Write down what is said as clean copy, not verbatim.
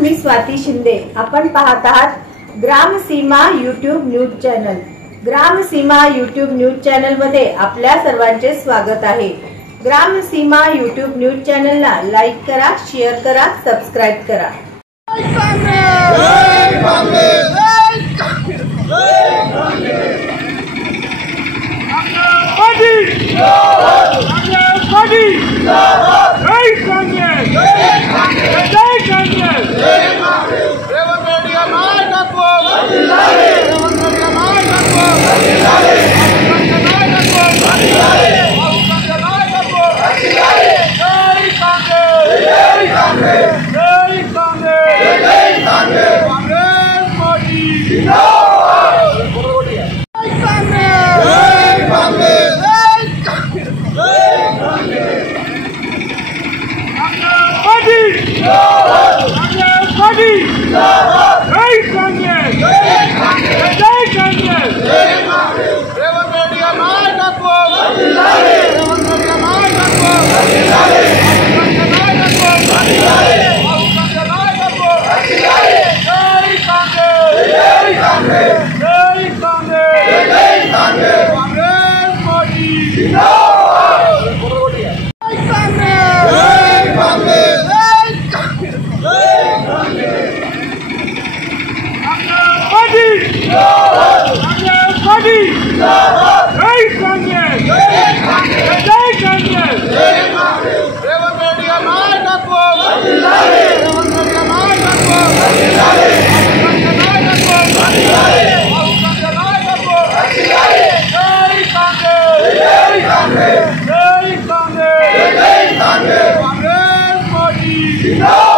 मी स्वाती शिंदे। आपण पाहत आहात ग्राम सीमा यूट्यूब न्यूज चॅनल। ग्राम सीमा यूट्यूब न्यूज चॅनल मध्ये आपल्या सर्वांचे स्वागत आहे। ग्राम सीमा यूट्यूब न्यूज चॅनलला लाईक करा, शेअर करा, सबस्क्राइब करा। No!